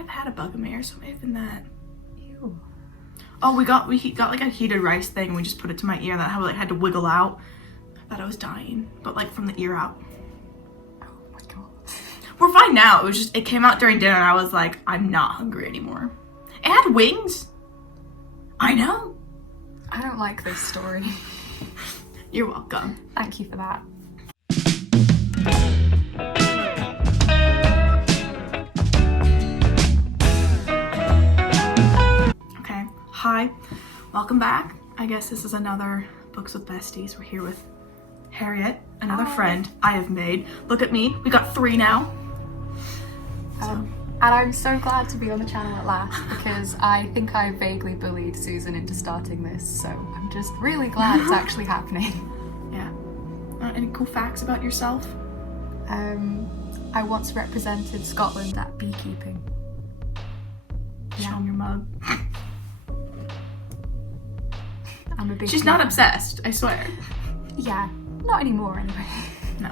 I've had a bugmare, so it may have been that. Ew. Oh, we got like a heated rice thing, and we just put it to my ear, and that how it had to wiggle out. I thought I was dying, but like from the ear out. Oh my god. We're fine now. It came out during dinner, and I was like, I'm not hungry anymore. It had wings. I know. I don't like this story. You're welcome. Thank you for that. Okay, hi. Welcome back. I guess this is another Books with Besties. We're here with Harriet, another friend I have made. Look at me. We got 3 now. And I'm so glad to be on the channel at last because I think I vaguely bullied Susan into starting this, so I'm just really glad it's actually happening. Yeah. Any cool facts about yourself? I once represented Scotland at beekeeping. Show 'em your mug. I'm a big She's not obsessed, I swear. Yeah, not anymore anyway. No,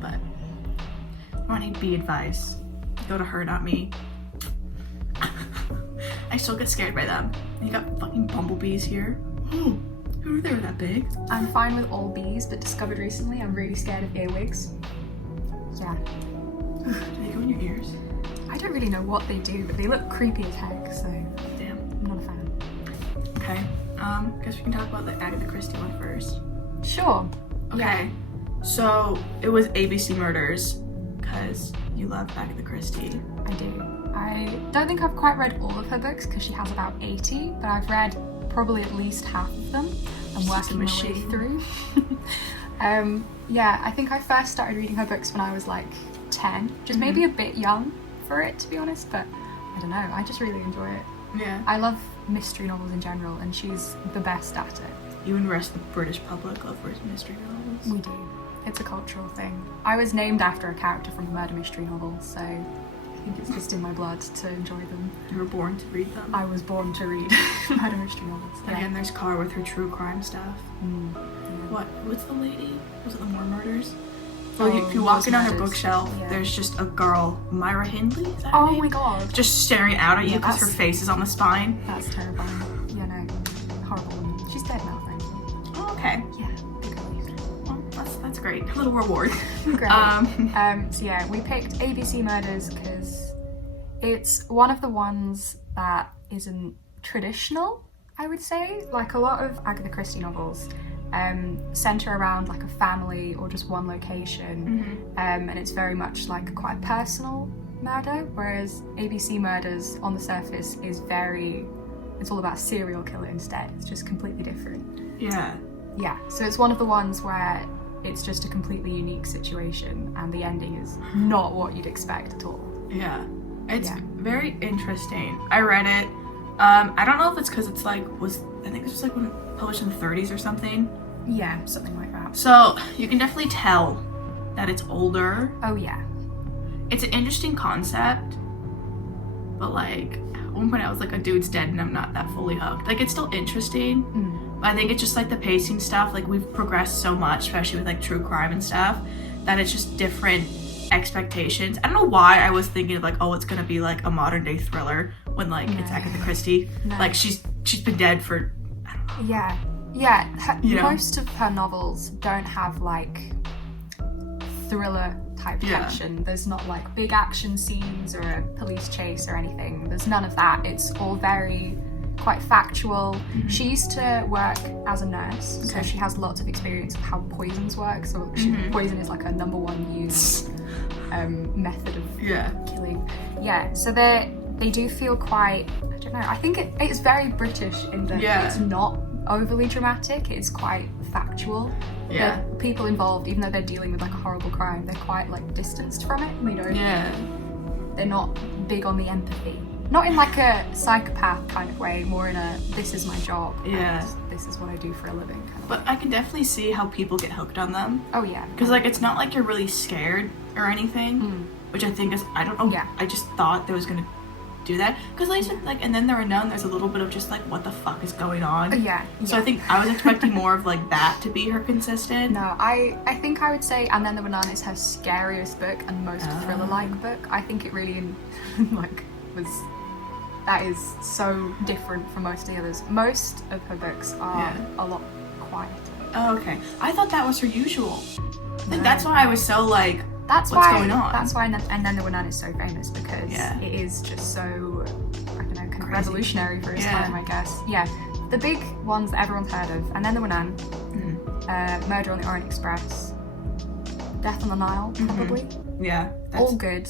but I need bee advice. Go to her, not me. I still get scared by them. And you got fucking bumblebees here. Who knew they were that big? I'm fine with all bees, but discovered recently I'm really scared of earwigs. Yeah. Do they go in your ears? I don't really know what they do, but they look creepy as heck, so Damn. I'm not a fan. Okay. Guess we can talk about the Agatha Christie one first. Sure. Okay. So it was ABC Murders, because you love Agatha Christie. I do. I don't think I've quite read all of her books because she has about 80, but I've read probably at least half of them. I'm working my way through. Yeah, I think I first started reading her books when I was like 10, just maybe a bit young for it, to be honest, but I don't know, I just really enjoy it. Yeah. I love mystery novels in general, and she's the best at it. You and the rest of the British public love mystery novels. We do. It's a cultural thing. I was named after a character from a murder mystery novel, so I think it's just in my blood to enjoy them. You were born to read them. I was born to read murder mystery novels. And again, there's Cara with her true crime stuff. Yeah. What's the lady? Was it the Moore Murders? Oh, If you walk those in on her murders. bookshelf, Yeah. there's just a girl, Myra Hindley, is that her Oh name? my god. Just staring out at you Yeah, because her that's- face is on the spine. That's terrifying. Yeah, no. Horrible woman. She's dead now, thankfully. Oh, okay. Yeah, big relief. Well, that's great. A little reward. Great. So yeah, we picked ABC Murders because it's one of the ones that isn't traditional, I would say. Like a lot of Agatha Christie novels center around like a family or just one location, and it's very much like quite personal murder, whereas ABC Murders on the surface is it's all about serial killer instead. It's just completely different. Yeah. Yeah, so it's one of the ones where it's just a completely unique situation and the ending is not what you'd expect at all. Yeah. It's very interesting. I read it. I don't know if it's because it's like I think this was like when it published in the 30s or something. Yeah, something like that. So you can definitely tell that it's older. Oh yeah. It's an interesting concept, but like at one point I was like, a dude's dead and I'm not that fully hooked. Like it's still interesting, but I think it's just like the pacing stuff. Like we've progressed so much, especially with like true crime and stuff, that it's just different expectations. I don't know why I was thinking of like, oh, it's gonna be like a modern day thriller when like it's Agatha Christie. No. Like she's been dead for, I don't know. Yeah. Most of her novels don't have like thriller type tension. There's not like big action scenes or a police chase or anything. There's none of that. It's all very quite factual. She used to work as a nurse, so she has lots of experience of how poisons work. So poison is like a #1 used method of killing. Yeah, so they do feel quite, I don't know, I think it's very British in that it's not overly dramatic, it's quite factual. Yeah. The people involved, even though they're dealing with like a horrible crime, they're quite like distanced from it. They're not big on the empathy. Not in like a psychopath kind of way, more in a this is my job. And this is what I do for a living kind of But I can definitely see how people get hooked on them. Oh yeah. Because like it's not like you're really scared or anything, which I think is, I don't know, I just thought there was gonna do that. Because like, and then there are none, there's a little bit of just like, what the fuck is going on? So I think I was expecting more of like that to be her consistent. No, I think I would say And Then There Were None is her scariest book and most thriller-like book. I think it really like that is so different from most of the others. Most of her books are a lot quieter. Oh, okay. I thought that was her usual. Like, that's why I was so like, what's going on? That's why And Then There Were None is so famous, because it is just so, I don't know, kind of revolutionary for its time, I guess. Yeah. The big ones that everyone's heard of, And Then There Were None, Murder on the Orient Express, Death on the Nile, probably. Yeah. All good.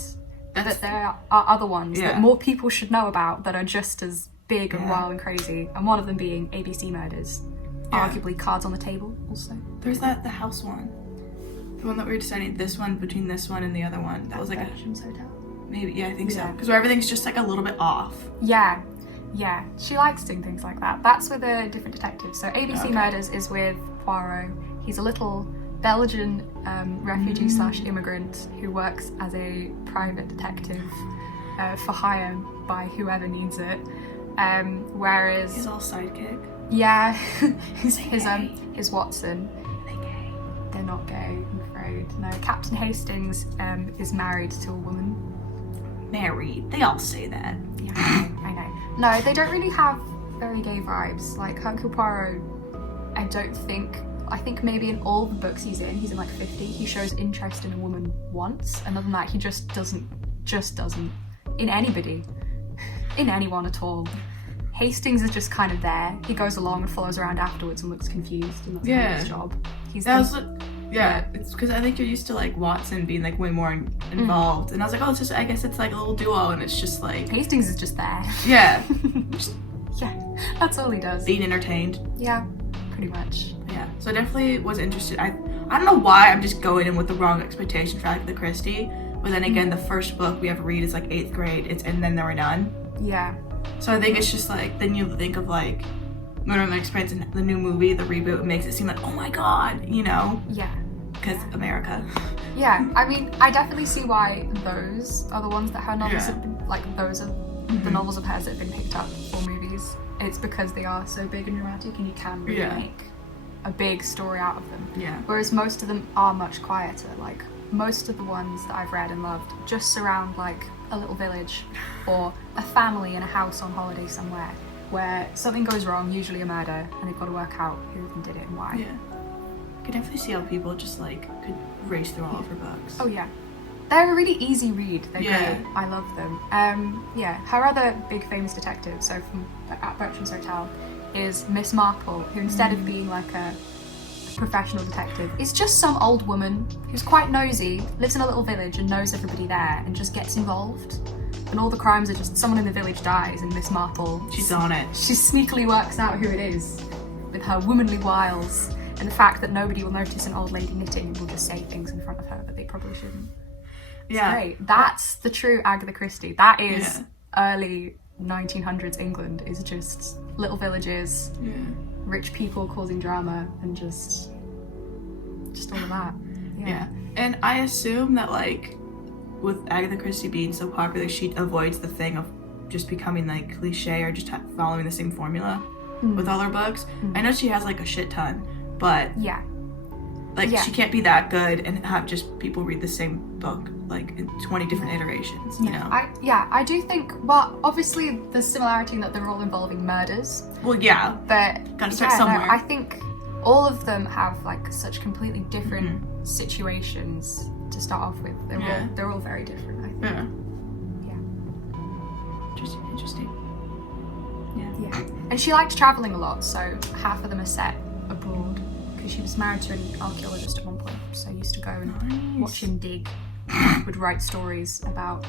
But there are other ones that more people should know about that are just as big and wild and crazy, and one of them being ABC Murders. Arguably Cards on the Table, also. There's the house one. The one that we were deciding, this one, between this one and the other one. That was like Bertram's Hotel? Maybe, I think so. Because where everything's just like a little bit off. Yeah. She likes doing things like that. That's with a different detective. So ABC Murders is with Poirot. He's a little Belgian refugee / immigrant who works as a private detective for hire by whoever needs it. Whereas he's all sidekick. Yeah, his Watson. They're not gay, I'm afraid. No, Captain Hastings is married to a woman. Married. They all say that. Yeah, I know. No, they don't really have very gay vibes. Like Hercule Poirot, I think maybe in all the books he's in like 50, he shows interest in a woman once. And other than that, he just doesn't in anybody, in anyone at all. Hastings is just kind of there. He goes along and follows around afterwards and looks confused, and that's his job. It's because I think you're used to like Watson being like way more involved, and I was like, oh, I guess it's like a little duo, and it's just like Hastings is just there. Yeah. That's all he does. Being entertained. Yeah, pretty much. Yeah, so I definitely was interested. I don't know why I'm just going in with the wrong expectation for Agatha Christie, but then again, the first book we ever read is like 8th grade. It's And Then There Were None. Yeah. So I think it's just like, then you think of like Murder on the Express and the new movie, the reboot, it makes it seem like, oh my god, you know? Yeah. Because America. Yeah, I mean, I definitely see why those are the ones that her novels have been, like, those are the novels of hers that have been picked up for movies. It's because they are so big and dramatic, and you can really make a big story out of them. Yeah. Whereas most of them are much quieter. Like, most of the ones that I've read and loved just surround, like, a little village or a family in a house on holiday somewhere where something goes wrong, usually a murder, and they've got to work out who even did it and why. Yeah. I could definitely see how people just like could race through all of her books. Oh yeah. They're a really easy read. They're great. I love them. Her other big famous detective, so from at Bertram's Hotel, is Miss Marple, who instead of being like a professional detective, is just some old woman who's quite nosy, lives in a little village and knows everybody there and just gets involved. And all the crimes are just someone in the village dies and Miss Marple, she's on it. She sneakily works out who it is with her womanly wiles and the fact that nobody will notice an old lady knitting and will just say things in front of her but they probably shouldn't. It's great. That's the true Agatha Christie. That is early 1900s England, is just little villages, rich people causing drama, and just all of that. Yeah. And I assume that like with Agatha Christie being so popular, she avoids the thing of just becoming like cliche or just following the same formula with all her books. I know she has like a shit ton, but she can't be that good and have just people read the same book like in 20 different iterations, you know? I do think, well, obviously there's similarity in that they're all involving murders. Well, yeah. But gotta start somewhere. No, I think all of them have like such completely different situations to start off with. They're all very different, I think. Interesting. Yeah. And she liked traveling a lot, so half of them are set abroad because she was married to an archaeologist at one point, so I used to go and watch him dig. Would write stories about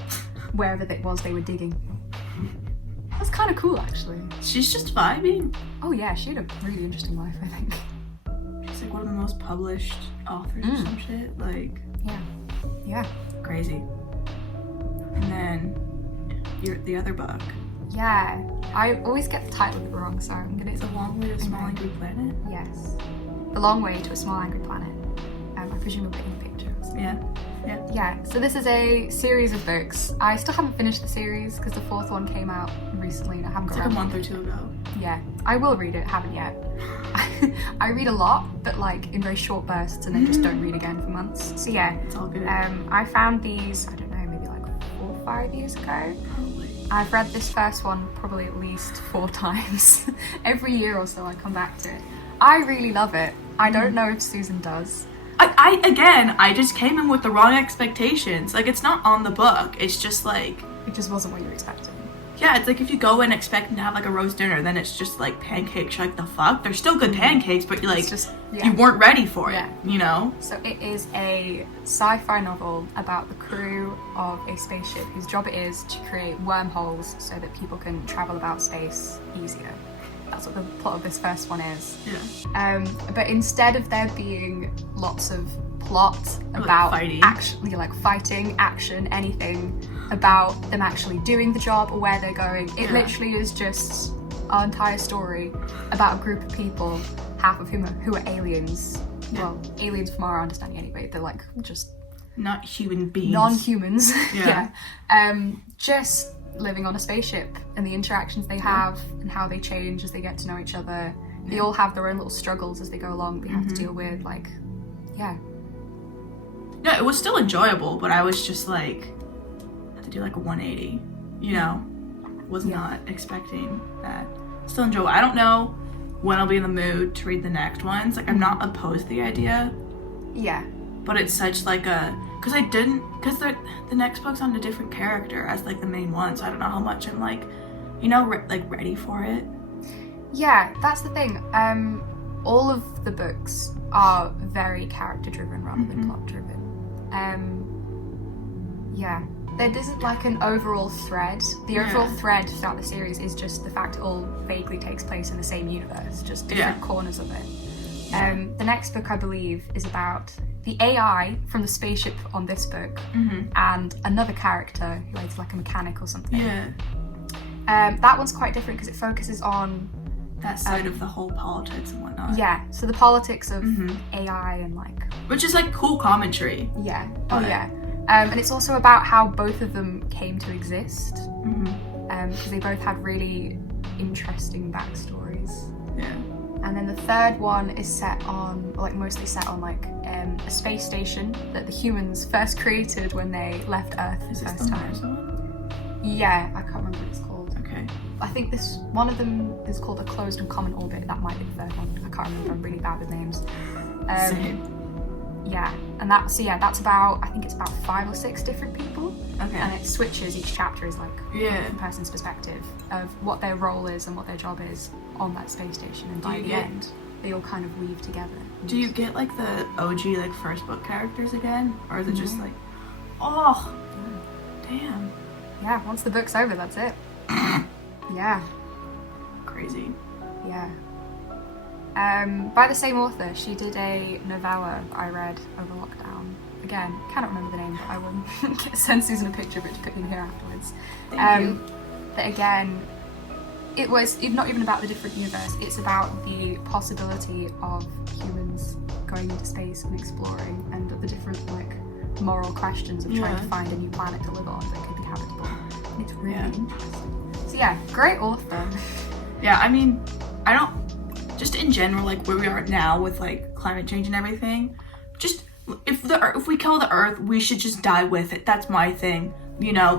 wherever it was they were digging. That's kind of cool, actually. She's just vibing. Oh yeah, she had a really interesting life, I think. She's like one of the most published authors or some shit. Like, yeah, crazy. And then the other book. Yeah, I always get the title of it wrong, so I'm gonna. It's A Long Way to a Small Angry Planet. Yes, A Long Way to a Small Angry Planet. I presume we're getting pictures. Yeah, so this is a series of books. I still haven't finished the series because the 4th one came out recently and I haven't got around to it. Like a month or two ago. Yeah, I will read it, haven't yet. I read a lot, but like in very short bursts and then just don't read again for months. So yeah, it's all good. I found these, I don't know, maybe like 4 or 5 years ago. Probably. I've read this first one probably at least 4 times. Every year or so I come back to it. I really love it. I don't know if Susan does. I just came in with the wrong expectations. Like, it's not on the book. It's just like... It just wasn't what you were expecting. Yeah, it's like if you go in expecting to have like a roast dinner, then it's just like pancakes. You're like, the fuck? They're still good pancakes, but you're like, you weren't ready for it, you know? So it is a sci-fi novel about the crew of a spaceship whose job it is to create wormholes so that people can travel about space easier. That's what the plot of this first one is. Yeah. But instead of there being lots of plot about fighting, action, anything about them actually doing the job or where they're going, it literally is just our entire story about a group of people, half of whom who are aliens. Yeah. Well, aliens from our understanding anyway. They're like just not human beings, non-humans. Just living on a spaceship, and the interactions they have and how they change as they get to know each other. They all have their own little struggles as they go along they have to deal with, like, Yeah, it was still enjoyable, but I was just like, I had to do like a 180, you know? Was not expecting that. Still enjoyable. I don't know when I'll be in the mood to read the next ones. Like, I'm not opposed to the idea. Yeah. But it's such like a... Because the next book's on a different character as like the main one, so I don't know how much I'm like, you know, ready for it. Yeah, that's the thing. All of the books are very character-driven rather than plot-driven. There isn't like an overall thread. The overall thread throughout the series is just the fact it all vaguely takes place in the same universe, just different corners of it. The next book, I believe, is about the AI from the spaceship on this book and another character who is like a mechanic or something. Yeah. That one's quite different because it focuses on that side of the whole politics and whatnot. Yeah, so the politics of AI and like... Which is like cool commentary. Yeah. And it's also about how both of them came to exist. Because they both had really interesting backstories. Yeah. And then the third one is mostly set on a space station that the humans first created when they left Earth the first time. Yeah, I can't remember what it's called. Okay. I think one of them is called a closed and common orbit. That might be the third one. I can't remember. I'm really bad with names. Same. Yeah, and that's about, I think it's about 5 or 6 different people. Okay. And it switches, each chapter is like a different person's perspective of what their role is and what their job is on that space station. And by the end, they all kind of weave together. Do you get like the OG like first book characters again? Or is it just like, oh, damn. Yeah, once the book's over, that's it. Yeah. Crazy. Yeah. By the same author, she did a novella I read over lockdown. Again, cannot remember the name, but I will send Susan a picture of it to put in here afterwards. Thank you. But again, it was not even about the different universe, it's about the possibility of humans going into space and exploring, and the different moral questions of trying to find a new planet to live on that could be habitable. And it's really interesting. So yeah, great author. Yeah, I mean, just in general, where we are now with climate change and everything, just if we kill the Earth, we should just die with it. That's my thing. You know,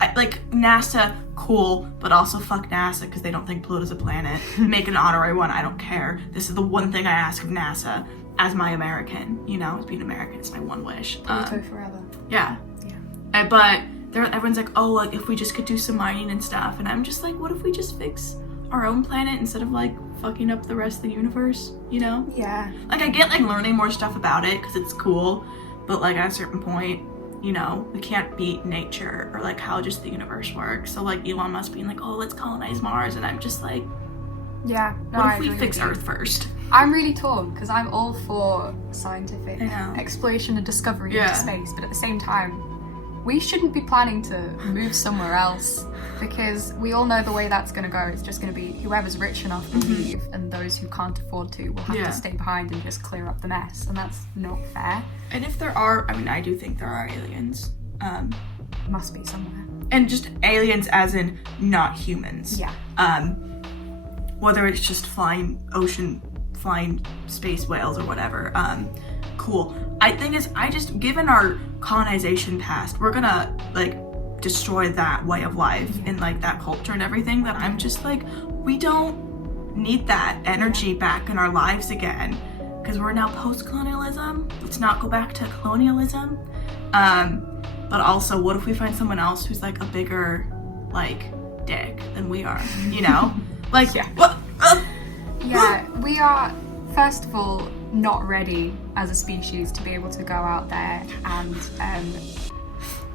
NASA, cool, but also fuck NASA because they don't think Pluto's a planet. Make an honorary one. I don't care. This is the one thing I ask of NASA as my American. You know, as being American, it's my one wish. Pluto forever. Yeah. But everyone's like, oh, if we just could do some mining and stuff, and I'm just like, what if we just fix our own planet instead of fucking up the rest of the universe, you know? Yeah. I get learning more stuff about it because it's cool, but at a certain point, you know, we can't beat nature or how just the universe works. So Elon Musk being oh, let's colonize Mars, and I'm just yeah, no, what if we fix Earth first? I'm really torn because I'm all for scientific exploration and discovery into space, but at the same time, we shouldn't be planning to move somewhere else because we all know the way that's going to go. It's just going to be whoever's rich enough to leave, and those who can't afford to will have to stay behind and just clear up the mess, and that's not fair. And if there are, I do think there are aliens. Must be somewhere. And just aliens as in not humans. Yeah. Whether it's just flying space whales or whatever. Cool. Given our colonization past, we're gonna destroy that way of life and like that culture and everything, that I'm just like, we don't need that energy back in our lives again, because we're now post-colonialism. Let's not go back to colonialism. But also, what if we find someone else who's like a bigger like dick than we are, you know? Like, we are, first of all, not ready as a species to be able to go out there and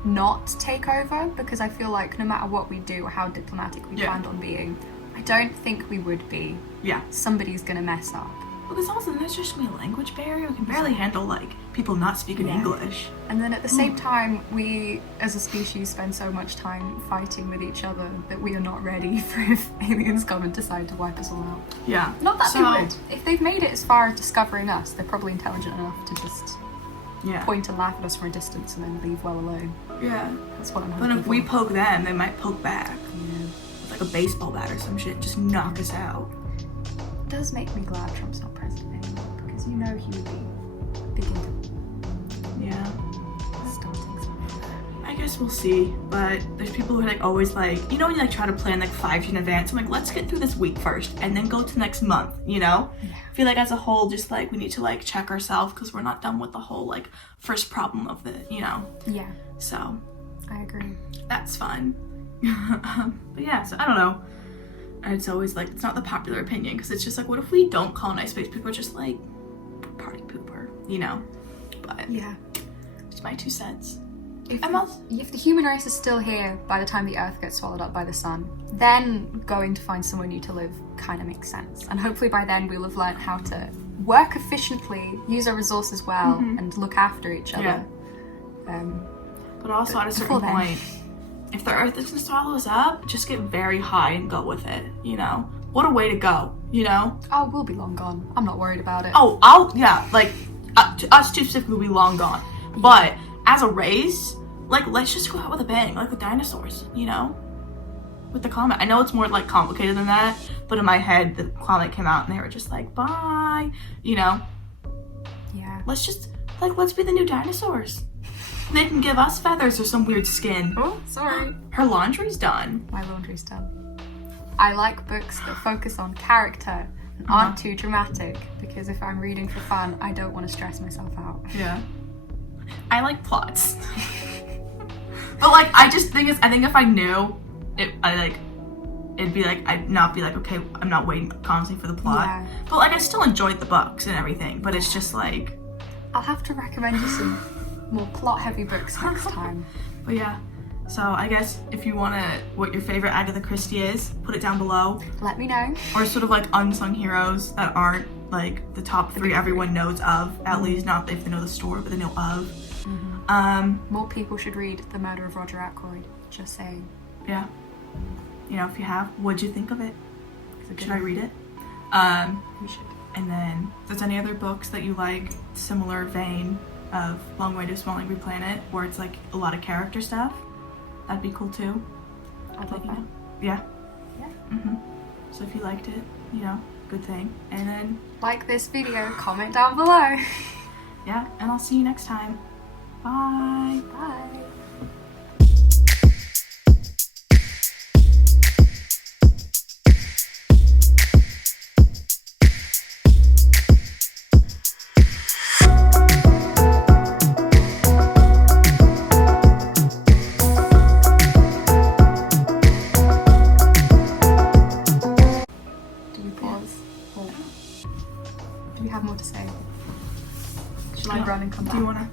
not take over, because I feel like no matter what we do or how diplomatic we planned on being, I don't think we would be. Yeah. Somebody's gonna mess up. Because also there's just me a language barrier. We can barely handle like people not speaking English. And then at the same time, we as a species spend so much time fighting with each other that we are not ready for if aliens come and decide to wipe us all out. Yeah. Not that they would. If they've made it as far as discovering us, they're probably intelligent enough to just point and laugh at us from a distance and then leave well alone. Yeah. That's what I'm hoping. But if we poke them, they might poke back. Yeah. With like a baseball bat or some shit, just knock us out. It does make me glad Trump's not president anymore, because you know he would be big into starting something. I guess we'll see, but there's people who are like always like, you know, when you like try to plan like 5 years in advance, I'm like, let's get through this week first and then go to next month, you know? Yeah. I feel like as a whole, just like we need to like check ourselves, because we're not done with the whole like first problem of the, you know? Yeah. So. I agree. That's fun. But yeah, so I don't know. And it's always like, it's not the popular opinion, because it's just like, what if we don't colonize space? People are just like, party pooper, you know? But yeah, it's my 2 cents. If the human race is still here by the time the Earth gets swallowed up by the sun, then going to find somewhere new to live kind of makes sense. And hopefully by then we'll have learned how to work efficiently, use our resources well, and look after each other. Yeah. But also at a certain point, if the Earth is going to swallow us up, just get very high and go with it, you know? What a way to go, you know? Oh, we'll be long gone. I'm not worried about it. Oh, like, us two specifically will be long gone. Yeah. But as a race, like, let's just go out with a bang, like with dinosaurs, you know? With the comet. I know it's more, like, complicated than that, but in my head, the comet came out and they were just like, bye, you know? Yeah. Let's just, like, let's be the new dinosaurs. They can give us feathers or some weird skin. Oh, sorry. Her laundry's done. My laundry's done. I like books that focus on character and aren't too dramatic, because if I'm reading for fun, I don't want to stress myself out. Yeah. I like plots. But like, I think if I knew it, it'd be like, I'd not be like, okay, I'm not waiting constantly for the plot. Yeah. But like, I still enjoyed the books and everything, but it's just like... I'll have to recommend you some more plot-heavy books next time. But yeah, so I guess if you want to, what your favorite Agatha Christie is, put it down below. Let me know. Or sort of like unsung heroes that aren't like the top 3 everyone knows of, at least not if they know the story, but they know of. More people should read The Murder of Roger Ackroyd, just saying. Yeah. You know, if you have, what'd you think of it? Should I read it? You should. And then, if there's any other books that you like, similar vein of Long Way to a Small Angry Planet, where it's like a lot of character stuff, that'd be cool too. I'd love that. Yeah. So if you liked it, you know, good thing. And then like this video, comment down below. Yeah, and I'll see you next time. Bye. Bye. Run and come back. Do you wanna?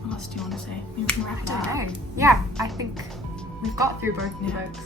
What else do you wanna say? You can wrap it up. I don't know. Yeah, I think we've got through both new books.